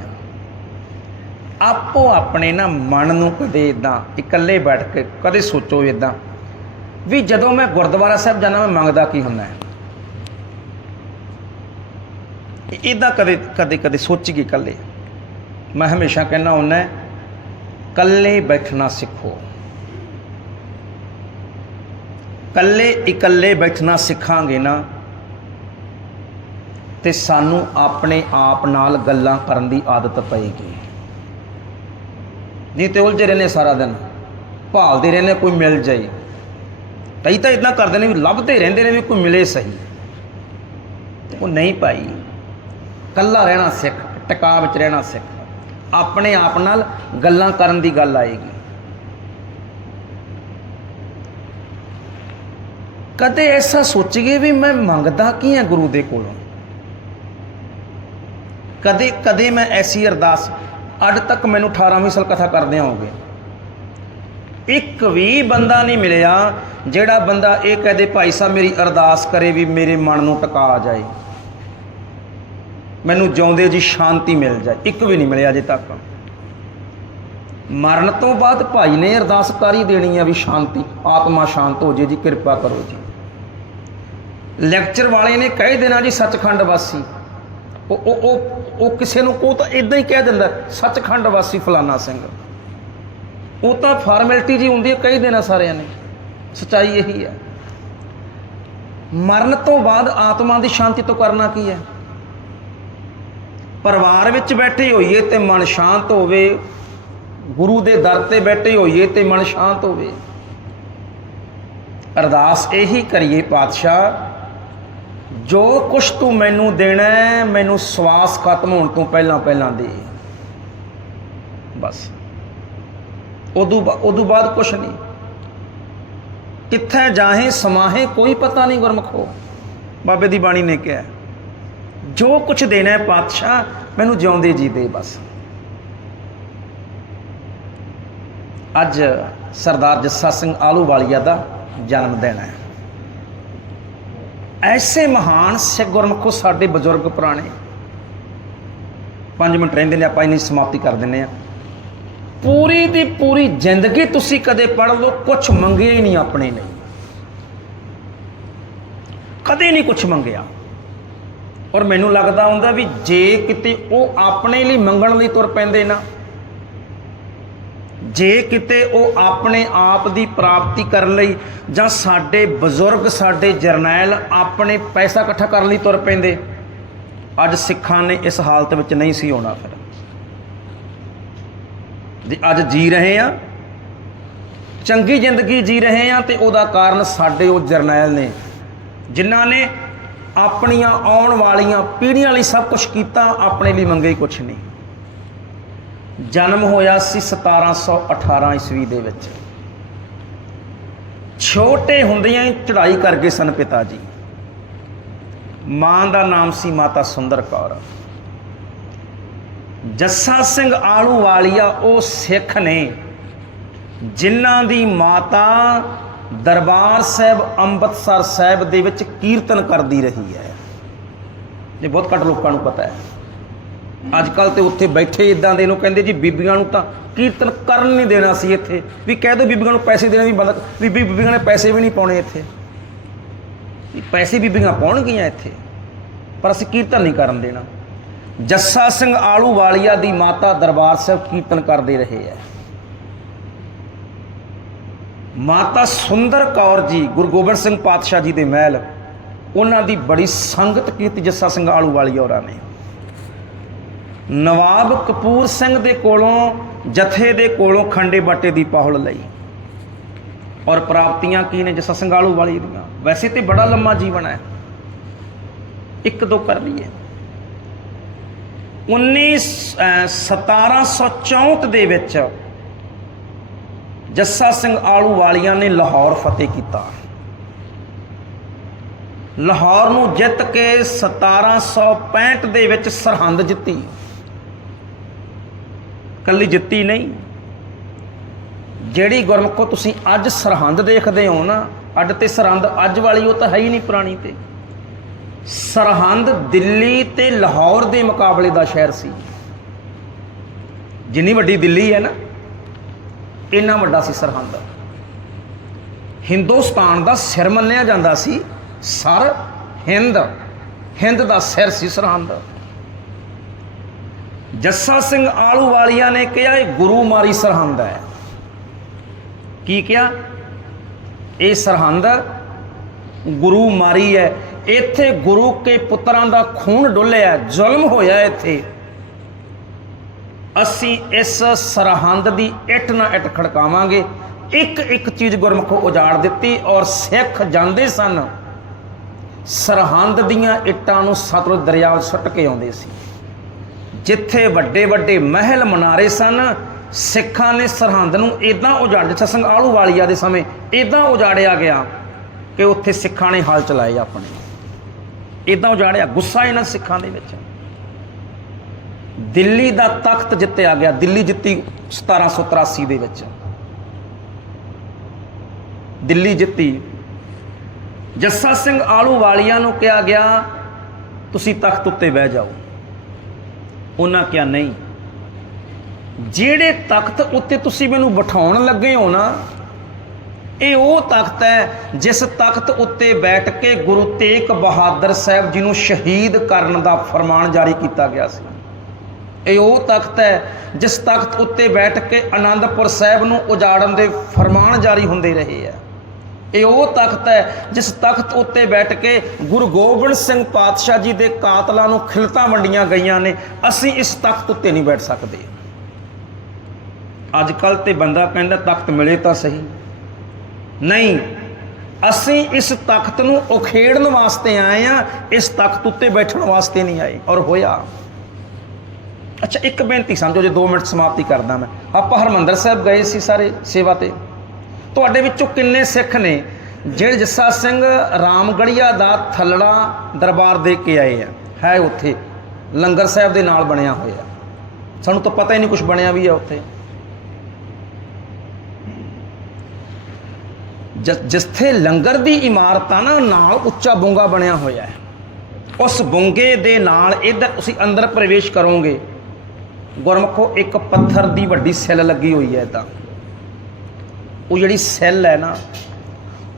ਆਪੋ ਆਪਣੇ ਨਾ ਮਨ ਨੂੰ ਕਦੇ ਇਦਾਂ ਇਕੱਲੇ ਬੈਠ ਕੇ ਕਦੇ ਸੋਚੋ ਇਦਾਂ ਵੀ ਜਦੋਂ ਮੈਂ ਗੁਰਦੁਆਰਾ ਸਾਹਿਬ ਜਾਣਾ, ਮੈਂ ਮੰਗਦਾ ਕੀ ਹੁੰਦਾ ਹੈ? ਇਦਾਂ ਕਦੇ ਕਦੇ ਕਦੇ ਸੋਚੀਏ ਇਕੱਲੇ। ਮੈਂ ਹਮੇਸ਼ਾ ਕਹਿੰਦਾ ਹੁੰਦਾ ਹੈ, ਇਕੱਲੇ ਬੈਠਣਾ ਸਿੱਖੋ। ਇਕੱਲੇ ਇਕੱਲੇ ਬੈਠਣਾ ਸਿੱਖਾਂਗੇ ਨਾ ਤੇ ਸਾਨੂੰ ਆਪਣੇ ਆਪ ਨਾਲ ਗੱਲਾਂ ਕਰਨ ਦੀ ਆਦਤ ਪਏਗੀ। ਨਹੀਂ ਤੇ ਉਲਝੇ ਰਹਿੰਦੇ ਸਾਰਾ ਦਿਨ, ਭਾਲਦੇ ਰਹਿੰਦੇ ਕੋਈ ਮਿਲ ਜਾਏ। ਕਈ ਤਾਂ ਇਦਾਂ ਕਰਦੇ ਨੇ ਵੀ ਲੱਭਦੇ ਰਹਿੰਦੇ ਨੇ ਵੀ ਕੋਈ ਮਿਲੇ ਸਹੀ। ਉਹ ਨਹੀਂ ਭਾਈ ਕੱਲਾ ਰਹਿਣਾ ਸਿੱਖ ਟਿਕਾਵ ਵਿੱਚ ਰਹਿਣਾ ਸਿੱਖ। ਆਪਣੇ ਆਪ ਨਾਲ ਗੱਲਾਂ ਕਰਨ ਦੀ ਗੱਲ ਆਏਗੀ। ਕਦੇ ਐਸਾ ਸੋਚੀਏ ਵੀ ਮੈਂ ਮੰਗਦਾ ਕੀ ਹੈ ਗੁਰੂ ਦੇ ਕੋਲੋਂ? ਕਦੇ ਕਦੇ ਮੈਂ ਐਸੀ ਅਰਦਾਸ, ਅੱਜ ਤੱਕ ਮੈਨੂੰ 18ਵੀਂ ਸਾਲ ਕਥਾ ਕਰਦੇ ਹੋ ਗਏ ਇੱਕ ਵੀ ਬੰਦਾ ਨਹੀਂ ਮਿਲਿਆ ਜਿਹੜਾ ਬੰਦਾ ਇਹ ਕਹਦੇ ਭਾਈ ਸਾਹਿਬ ਮੇਰੀ ਅਰਦਾਸ ਕਰੇ ਵੀ ਮੇਰੇ ਮਨ ਨੂੰ ਟਿਕਾ ਜਾਏ। ਮੈਨੂੰ ਜਿਉਂਦੇ ਜੀ ਸ਼ਾਂਤੀ ਮਿਲ ਜਾਏ, ਇੱਕ ਵੀ ਨਹੀਂ ਮਿਲਿਆ ਅਜੇ ਤੱਕ। ਮਰਨ ਤੋਂ ਬਾਅਦ ਭਾਈ ਨੇ ਅਰਦਾਸ ਕਰ ਦੇਣੀ ਆ ਵੀ ਸ਼ਾਂਤੀ, ਆਤਮਾ ਸ਼ਾਂਤ ਹੋ ਜੇ ਜੀ, ਕਿਰਪਾ ਕਰੋ ਜੀ। ਲੈਕਚਰ ਵਾਲੇ ਨੇ ਕਹਿ ਦੇਣਾ ਜੀ, ਸੱਚਖੰਡ ਵਾਸੀ। ਉਹ ਉਹ ਉਹ ਕਿਸੇ ਨੂੰ ਕੋ ਤਾਂ ਇਦਾਂ ਹੀ ਕਹਿ ਦਿੰਦਾ, ਸੱਚਖੰਡ ਵਾਸੀ ਫਲਾਨਾ ਸਿੰਘ। ਉਹ ਤਾਂ ਫਾਰਮੈਲਿਟੀ ਜੀ ਹੁੰਦੀ ਹੈ ਕਹਿ ਦੇਣਾ ਸਾਰਿਆਂ ਨੇ। ਸਚਾਈ ਇਹੀ ਹੈ ਮਰਨ ਤੋਂ ਬਾਅਦ ਆਤਮਾ ਦੀ ਸ਼ਾਂਤੀ ਤੋਂ ਕਰਨਾ ਕੀ ਹੈ ਪਰਿਵਾਰ ਵਿੱਚ ਬੈਠੇ ਹੋਈਏ ਤੇ ਮਨ ਸ਼ਾਂਤ ਹੋਵੇ, ਗੁਰੂ ਦੇ ਦਰ ਤੇ ਬੈਠੇ ਹੋਈਏ ਤੇ ਮਨ ਸ਼ਾਂਤ ਹੋਵੇ। ਅਰਦਾਸ ਇਹੀ ਕਰੀਏ ਪਾਤਸ਼ਾਹ, ਜੋ ਕੁਛ ਤੂੰ ਮੈਨੂੰ ਦੇਣਾ, ਮੈਨੂੰ ਸਵਾਸ ਖਤਮ ਹੋਣ ਤੋਂ ਪਹਿਲਾਂ ਪਹਿਲਾਂ ਦੇ। ਬਸ। ਉਦੋਂ ਬਾ- ਉਦੋਂ ਬਾਅਦ ਕੁਛ ਨਹੀਂ। ਕਿੱਥੇ ਜਾਹੇ ਸਮਾਹੇ ਕੋਈ ਪਤਾ ਨਹੀਂ ਗੁਰਮਖੋ। ਬਾਬੇ ਦੀ ਬਾਣੀ ਨੇ ਕਿਹਾ। ਜੋ ਕੁਛ ਦੇਣਾ ਹੈ ਪਾਤਸ਼ਾਹ, ਮੈਨੂੰ ਜਿਉਂਦੇ ਜੀ ਦੇ ਬਸ। ਅੱਜ ਸਰਦਾਰ ਜੱਸਾ ਸਿੰਘ ਆਲੂਵਾਲੀਆ ਦਾ ਜਨਮ ਦਿਨ ਹੈ। ਐਸੇ ਮਹਾਨ ਸਿੱਖ ਗੁਰਮੁਖੋ ਸਾਡੇ ਬਜ਼ੁਰਗ ਪੁਰਾਣੇ 5 ਮਿੰਟ ਰਹਿੰਦੇ ਨੇ, ਆਪਾਂ ਇਹਨੀ ਸਮਾਪਤੀ ਕਰ ਦਿੰਨੇ ਆ ਪੂਰੀ ਦੀ ਪੂਰੀ ਜ਼ਿੰਦਗੀ ਤੁਸੀਂ ਕਦੇ ਪੜ ਲਓ ਕੁਝ ਮੰਗਿਆ ਹੀ ਨਹੀਂ ਆਪਣੇ ਲਈ। ਕਦੇ ਨਹੀਂ ਕੁਝ ਮੰਗਿਆ। ਔਰ ਮੈਨੂੰ ਲੱਗਦਾ ਹੁੰਦਾ ਵੀ ਜੇ ਕਿਤੇ ਉਹ ਆਪਣੇ ਲਈ ਮੰਗਣ ਲਈ ਤੁਰ ਪੈਂਦੇ ਨਾ, ਜੇ ਕਿਤੇ ਉਹ ਆਪਣੇ ਆਪ ਦੀ ਪ੍ਰਾਪਤੀ ਕਰਨ ਲਈ ਜਾਂ ਸਾਡੇ ਬਜ਼ੁਰਗ, ਸਾਡੇ ਜਰਨੈਲ ਆਪਣੇ ਪੈਸਾ ਇਕੱਠਾ ਕਰਨ ਲਈ ਤੁਰ ਪੈਂਦੇ, ਅੱਜ ਸਿੱਖਾਂ ਨੇ ਇਸ ਹਾਲਤ ਵਿੱਚ ਨਹੀਂ ਸੀ ਹੋਣਾ ਫਿਰ। ਜੇ ਅੱਜ ਜੀ ਰਹੇ ਆ ਚੰਗੀ ਜ਼ਿੰਦਗੀ ਜੀ ਰਹੇ ਆ ਤੇ ਉਹਦਾ ਕਾਰਨ ਸਾਡੇ ਉਹ ਜਰਨੈਲ ਨੇ, ਜਿਨ੍ਹਾਂ ਨੇ ਆਪਣੀਆਂ ਆਉਣ ਵਾਲੀਆਂ ਪੀੜ੍ਹੀਆਂ ਲਈ ਸਭ ਕੁਝ ਕੀਤਾ, ਆਪਣੇ ਲਈ ਮੰਗੇ ਹੀ ਕੁਝ ਨਹੀਂ। ਜਨਮ ਹੋਇਆ ਸੀ 1718 ਈਸਵੀ ਦੇ ਵਿੱਚ। ਛੋਟੇ ਹੁੰਦਿਆਂ ਹੀ ਚੜ੍ਹਾਈ ਕਰ ਗਏ ਸਨ ਪਿਤਾ ਜੀ ਮਾਂ ਦਾ ਨਾਮ ਸੀ ਮਾਤਾ ਸੁੰਦਰ ਕੌਰ। ਜੱਸਾ ਸਿੰਘ ਆਲੂ ਵਾਲੀਆ ਉਹ ਸਿੱਖ ਨੇ, ਜਿਨ੍ਹਾਂ ਦੀ ਮਾਤਾ ਦਰਬਾਰ ਸਾਹਿਬ ਅੰਮ੍ਰਿਤਸਰ ਸਾਹਿਬ ਦੇ ਵਿੱਚ ਕੀਰਤਨ ਕਰਦੀ ਰਹੀ ਹੈ। ਇਹ ਬਹੁਤ ਘੱਟ ਲੋਕਾਂ ਨੂੰ ਪਤਾ ਹੈ। ਅੱਜ ਕੱਲ ਤੇ ਉੱਥੇ ਬੈਠੇ ਇਦਾਂ ਦੇ ਨੂੰ ਕਹਿੰਦੇ ਜੀ, ਬੀਬੀਆਂ ਨੂੰ ਤਾਂ ਕੀਰਤਨ ਕਰਨ ਨਹੀਂ ਦੇਣਾ ਸੀ ਇੱਥੇ। ਵੀ ਕਹਿ ਦੋ ਬੀਬੀਆਂ ਨੂੰ ਪੈਸੇ ਦੇਣੇ ਵੀ ਬੰਦ ਵੀ ਬੀਬੀਆਂ ਨੇ ਪੈਸੇ ਵੀ ਨਹੀਂ ਪਾਉਣੇ ਇੱਥੇ। ਵੀ ਪੈਸੇ ਬੀਬੀਆਂ ਪਾਉਣਗੀਆਂ ਇੱਥੇ, ਪਰ ਅਸੀਂ ਕੀਰਤਨ ਨਹੀਂ ਕਰਨ ਦੇਣਾ। ਜੱਸਾ ਸਿੰਘ ਆਲੂ ਵਾਲੀਆ ਦੀ ਮਾਤਾ ਦਰਬਾਰ ਸਾਹਿਬ ਕੀਰਤਨ ਕਰਦੇ ਰਹੇ ਹੈ। ਮਾਤਾ ਸੁੰਦਰ ਕੌਰ ਜੀ, ਗੁਰੂ ਗੋਬਿੰਦ ਸਿੰਘ ਪਾਤਸ਼ਾਹ ਜੀ ਦੇ ਮਹਿਲ, ਉਹਨਾਂ ਦੀ ਬੜੀ ਸੰਗਤ ਕੀਤੀ ਜੱਸਾ ਸਿੰਘ ਆਲੂ ਵਾਲੀ ਔਰਾਂ ਨੇ। ਨਵਾਬ ਕਪੂਰ ਸਿੰਘ ਦੇ ਕੋਲੋਂ, ਜਥੇ ਦੇ ਕੋਲੋਂ ਖੰਡੇ ਬਾਟੇ ਦੀ ਪਹੁਲ ਲਈ। ਔਰ ਪ੍ਰਾਪਤੀਆਂ ਕੀ ਨੇ ਜੱਸਾ ਸਿੰਘ ਆਲੂ ਵਾਲੀ ਦੀਆਂ? ਵੈਸੇ ਤੇ ਬੜਾ ਲੰਮਾ ਜੀਵਨ ਹੈ। ਇੱਕ ਦੋ ਕਰ ਲਈਏ। 19 ਅਹ 1764 ਦੇ ਵਿੱਚ ਜੱਸਾ ਸਿੰਘ ਆਲੂ ਵਾਲੀਆਂ ਨੇ ਲਾਹੌਰ ਫਤਿਹ ਕੀਤਾ। ਲਾਹੌਰ ਨੂੰ ਜਿੱਤ ਕੇ 1765 ਦੇ ਵਿੱਚ ਸਰਹੰਦ ਜਿੱਤੀ। ਕੱਲੀ ਜਿੱਤੀ ਨਹੀਂ। ਜਿਹੜੀ ਗੁਰਮੁਖੋ ਤੁਸੀਂ ਅੱਜ ਸਰਹੰਦ ਦੇਖਦੇ ਹੋ ਨਾ, ਅੱਡ ਤੇ ਸਰਹੰਦ ਅੱਜ ਵਾਲੀ ਉਹ ਤਾਂ ਹੈ ਹੀ ਨਹੀਂ ਪੁਰਾਣੀ ਤੇ। ਸਰਹੰਦ ਦਿੱਲੀ ਤੇ ਲਾਹੌਰ ਦੇ ਮੁਕਾਬਲੇ ਦਾ ਸ਼ਹਿਰ ਸੀ। ਜਿੰਨੀ ਵੱਡੀ ਦਿੱਲੀ ਹੈ ਨਾ ਇੰਨਾ ਵੱਡਾ ਸੀ ਸਰਹੰਦ। ਹਿੰਦੁਸਤਾਨ ਦਾ ਸਿਰ ਮੰਨਿਆ ਜਾਂਦਾ ਸੀ, ਸਰ ਹਿੰਦ। ਹਿੰਦ ਦਾ ਸਿਰ ਸੀ ਸਰਹੰਦ। ਜੱਸਾ ਸਿੰਘ ਆਲੂ ਵਾਲੀਆ ਨੇ ਕਿਹਾ, ਇਹ ਗੁਰੂ ਮਾਰੀ ਸਰਹੰਦ ਹੈ। ਕੀ ਕਿਹਾ? ਇਹ ਸਰਹੰਦ ਗੁਰੂ ਮਾਰੀ ਹੈ। ਇੱਥੇ ਗੁਰੂ ਕੇ ਪੁੱਤਰਾਂ ਦਾ ਖੂਨ ਡੁੱਲਿਆ, ਜ਼ੁਲਮ ਹੋਇਆ ਇੱਥੇ। ਅਸੀਂ ਇਸ ਸਰਹੰਦ ਦੀ ਇੱਟ ਨਾ ਇੱਟ ਖੜਕਾਵਾਂਗੇ। ਇੱਕ ਇੱਕ ਚੀਜ਼ ਗੁਰਮੁਖੋ ਉਜਾੜ ਦਿੱਤੀ ਔਰ ਸਿੱਖ ਜਾਂਦੇ ਸਨ। ਸਰਹੰਦ ਦੀਆਂ ਇੱਟਾਂ ਨੂੰ ਸਤਲੁਜ ਦਰਿਆ ਵਿੱਚ ਸੁੱਟ ਕੇ ਆਉਂਦੇ ਸੀ। ਜਿੱਥੇ ਵੱਡੇ ਵੱਡੇ ਮਹਿਲ ਮਨਾਰੇ ਸਨ, ਸਿੱਖਾਂ ਨੇ ਸਰਹੰਦ ਨੂੰ ਇਦਾਂ ਉਜਾੜ ਦਿੱਤਾ। ਸਿੰਘ ਆਲੂ ਵਾਲੀਆ ਦੇ ਸਮੇਂ ਇਦਾਂ ਉਜਾੜਿਆ ਗਿਆ ਕਿ ਉੱਥੇ ਸਿੱਖਾਂ ਨੇ ਹਾਲ ਚਲਾਏ ਆਪਣੇ। ਇਦਾਂ ਉਜਾੜਿਆ, ਗੁੱਸਾ ਇਹਨਾਂ ਸਿੱਖਾਂ ਦੇ ਵਿੱਚ। ਦਿੱਲੀ ਦਾ ਤਖਤ ਜਿੱਤਿਆ ਗਿਆ, ਦਿੱਲੀ ਜਿੱਤੀ 1783 ਦੇ ਵਿੱਚ। ਦਿੱਲੀ ਜਿੱਤੀ। ਜੱਸਾ ਸਿੰਘ ਆਲੂ ਵਾਲੀਆ ਨੂੰ ਕਿਹਾ ਗਿਆ, ਤੁਸੀਂ ਤਖਤ ਉੱਤੇ ਬਹਿ ਜਾਓ। ਉਹਨਾਂ ਕਿਹਾ, ਨਹੀਂ। ਜਿਹੜੇ ਤਖਤ ਉੱਤੇ ਤੁਸੀਂ ਮੈਨੂੰ ਬਿਠਾਉਣ ਲੱਗੇ ਹੋ ਨਾ, ਇਹ ਉਹ ਤਖਤ ਹੈ ਜਿਸ ਤਖਤ ਉੱਤੇ ਬੈਠ ਕੇ ਗੁਰੂ ਤੇਗ ਬਹਾਦਰ ਸਾਹਿਬ ਜੀ ਨੂੰ ਸ਼ਹੀਦ ਕਰਨ ਦਾ ਫਰਮਾਨ ਜਾਰੀ ਕੀਤਾ ਗਿਆ ਸੀ। ਇਹ ਉਹ ਤਖਤ ਹੈ ਜਿਸ ਤਖਤ ਉੱਤੇ ਬੈਠ ਕੇ ਆਨੰਦਪੁਰ ਸਾਹਿਬ ਨੂੰ ਉਜਾੜਨ ਦੇ ਫਰਮਾਨ ਜਾਰੀ ਹੁੰਦੇ ਰਹੇ ਆ ਇਹ ਉਹ ਤਖਤ ਹੈ ਜਿਸ ਤਖਤ ਉੱਤੇ ਬੈਠ ਕੇ ਗੁਰੂ ਗੋਬਿੰਦ ਸਿੰਘ ਪਾਤਸ਼ਾਹ ਜੀ ਦੇ ਕਾਤਲਾਂ ਨੂੰ ਖਿਲਤਾਂ ਵੰਡੀਆਂ ਗਈਆਂ ਨੇ। ਅਸੀਂ ਇਸ ਤਖਤ ਉੱਤੇ ਨਹੀਂ ਬੈਠ ਸਕਦੇ। ਅੱਜ ਕੱਲ ਤੇ ਬੰਦਾ ਕਹਿੰਦਾ ਤਖਤ ਮਿਲੇ ਤਾਂ ਸਹੀ। ਨਹੀਂ, ਅਸੀਂ ਇਸ ਤਖਤ ਨੂੰ ਉਖੇੜਨ ਵਾਸਤੇ ਆਏ ਆ ਇਸ ਤਖਤ ਉੱਤੇ ਬੈਠਣ ਵਾਸਤੇ ਨਹੀਂ ਆਏ। ਔਰ ਹੋਇਆ ਅੱਛਾ, ਇੱਕ ਬੇਨਤੀ ਸਮਝੋ, ਜੇ 2 ਮਿੰਟ ਸਮਾਪਤੀ ਕਰਦਾ ਮੈਂ। ਆਪਾਂ ਹਰਮੰਦਰ ਸਾਹਿਬ ਗਏ ਸੀ ਸਾਰੇ ਸੇਵਾ ਤੇ। ਤੁਹਾਡੇ ਵਿੱਚੋਂ ਕਿੰਨੇ ਸਿੱਖ ਨੇ ਜਿਹੜੇ ਜੱਸਾ ਸਿੰਘ ਰਾਮਗੜੀਆ ਦਾ ਥੱਲੜਾ ਦਰਬਾਰ ਦੇ ਕੇ ਆਏ ਆ? ਹੈ ਉੱਥੇ। ਲੰਗਰ ਸਾਹਿਬ ਦੇ ਨਾਲ ਬਣਿਆ ਹੋਇਆ। ਸਾਨੂੰ ਤਾਂ ਪਤਾ ਹੀ ਨਹੀਂ ਕੁਝ ਬਣਿਆ ਵੀ ਆ ਉੱਥੇ। ਜਿ- ਜਿੱਥੇ ਲੰਗਰ ਦੀ ਇਮਾਰਤ ਆ ਨਾ, ਨਾਲ ਉੱਚਾ ਬੁੰਗਾ ਬਣਿਆ ਹੋਇਆ ਹੈ। ਉਸ ਬੁੰਗੇ ਦੇ ਨਾਲ ਇਧਰ ਤੁਸੀਂ ਅੰਦਰ ਪ੍ਰਵੇਸ਼ ਕਰੋਗੇ। ਗੁਰਮਖੋ, ਇੱਕ ਪੱਥਰ ਦੀ ਵੱਡੀ ਸੈੱਲ ਲੱਗੀ ਹੋਈ ਹੈ ਇਦਾਂ। ਉਹ ਜਿਹੜੀ ਸੈੱਲ ਹੈ ਨਾ,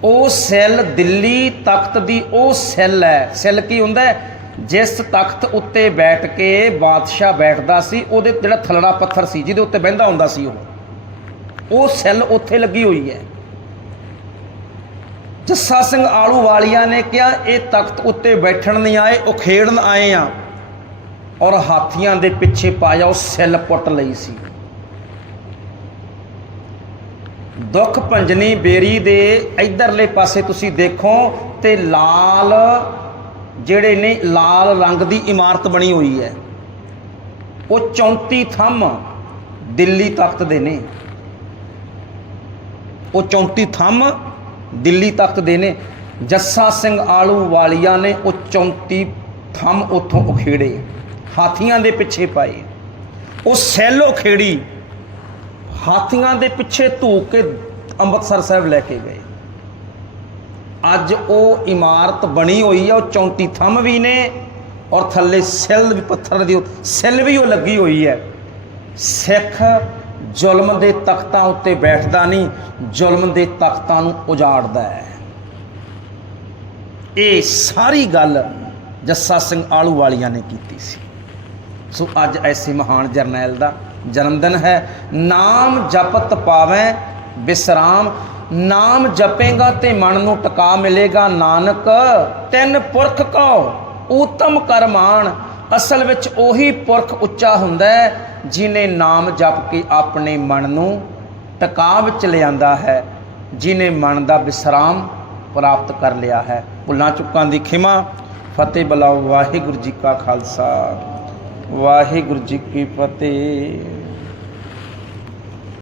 ਉਹ ਸੈੱਲ ਦਿੱਲੀ ਤਖਤ ਦੀ ਉਹ ਸੈੱਲ ਹੈ। ਸੈੱਲ ਕੀ ਹੁੰਦਾ ਜਿਸ ਤਖਤ ਉੱਤੇ ਬੈਠ ਕੇ ਬਾਦਸ਼ਾਹ ਬੈਠਦਾ ਸੀ, ਉਹਦੇ ਜਿਹੜਾ ਥਲੜਾ ਪੱਥਰ ਸੀ, ਜਿਹਦੇ ਉੱਤੇ ਬਹਿੰਦਾ ਹੁੰਦਾ ਸੀ ਉਹ ਉਹ ਸੈੱਲ ਉੱਥੇ ਲੱਗੀ ਹੋਈ ਹੈ। ਜੱਸਾ ਸਿੰਘ ਆਲੂ ਵਾਲੀਆ ਨੇ ਕਿਹਾ, ਇਹ ਤਖਤ ਉੱਤੇ ਬੈਠਣ ਨਹੀਂ ਆਏ ਉਹ ਖੇਡਣ ਆਏ ਆ। ਔਰ ਹਾਥੀਆਂ ਦੇ ਪਿੱਛੇ ਪਾਇਆ ਉਹ ਸਿੱਲ ਪੁੱਟ ਲਈ ਸੀ। ਦੁੱਖ ਭੰਜਨੀ ਬੇਰੀ ਦੇ ਇਧਰਲੇ ਪਾਸੇ ਤੁਸੀਂ ਦੇਖੋ ਤੇ ਲਾਲ, ਜਿਹੜੇ ਨੇ ਲਾਲ ਰੰਗ ਦੀ ਇਮਾਰਤ ਬਣੀ ਹੋਈ ਹੈ। ਉਹ 34 ਥੰਮ ਦਿੱਲੀ ਤਖਤ ਦੇ ਨੇ। ਉਹ 34 ਥੰਮ ਦਿੱਲੀ ਤਖਤ ਦੇ ਨੇ। ਜੱਸਾ ਸਿੰਘ ਆਲੂ ਵਾਲੀਆ ਨੇ ਉਹ 34 ਥੰਮ ਉੱਥੋਂ ਉਖੇੜੇ। ਹਾਥੀਆਂ ਦੇ ਪਿੱਛੇ ਪਾਏ। ਉਹ ਸੈਲੋ ਖੇੜੀ ਹਾਥੀਆਂ ਦੇ ਪਿੱਛੇ ਧੂਕ ਕੇ ਅੰਮ੍ਰਿਤਸਰ ਸਾਹਿਬ ਲੈ ਕੇ ਗਏ। ਅੱਜ ਉਹ ਇਮਾਰਤ ਬਣੀ ਹੋਈ ਆ, ਉਹ 34 ਥੰਮ ਵੀ ਨੇ ਔਰ ਥੱਲੇ ਸੈੱਲ ਵੀ, ਪੱਥਰ ਦੀ ਉਹ- ਵੀ ਉਹ ਲੱਗੀ ਹੋਈ ਹੈ। ਸਿੱਖ ਜ਼ੁਲਮ ਦੇ ਤਖਤਾਂ ਉੱਤੇ ਬੈਠਦਾ ਨਹੀਂ, ਜ਼ੁਲਮ ਦੇ ਤਖਤਾਂ ਨੂੰ ਉਜਾੜਦਾ ਹੈ। ਇਹ ਸਾਰੀ ਗੱਲ ਜੱਸਾ ਸਿੰਘ ਆਲੂ ਵਾਲੀਆਂ ਨੇ ਕੀਤੀ ਸੀ। ਸੋ ਅੱਜ ਐਸੇ ਮਹਾਨ ਜਰਨੈਲ ਦਾ ਜਨਮ ਦਿਨ ਹੈ। ਨਾਮ ਜਪਤ ਪਾਵੇਂ, ਬਿਸਰਾਮ। ਨਾਮ ਜਪੇਗਾ ਤੇ ਮਨ ਨੂੰ ਟਿਕਾ ਮਿਲੇਗਾ, ਨਾਨਕ। ਤਿੰਨ ਪੁਰਖ ਕੋ ਊਤਮ ਕਰਮਾਨ। ਅਸਲ ਵਿੱਚ ਉਹੀ ਪੁਰਖ ਉੱਚਾ ਹੁੰਦਾ ਹੈ ਜਿਨੇ ਨਾਮ ਜਪ ਕੇ ਆਪਣੇ ਮਨ ਨੂੰ ਟਿਕਾ ਵਿੱਚ ਲਿਆਂਦਾ ਹੈ। ਜਿਨੇ ਮਨ ਦਾ ਵਿਸਰਾਮ ਪ੍ਰਾਪਤ ਕਰ ਲਿਆ ਹੈ। ਭੁੱਲਾਂ ਚੁੱਕਾਂ ਦੀ ਖਿਮਾ। ਫਤਿਹ ਬਲਾਓ ਵਾਹਿਗੁਰੂ ਜੀ ਕਾ ਖਾਲਸਾ। ਵਾਹਿਗੁਰੂ ਜੀ ਕੀ ਫਤਿਹ।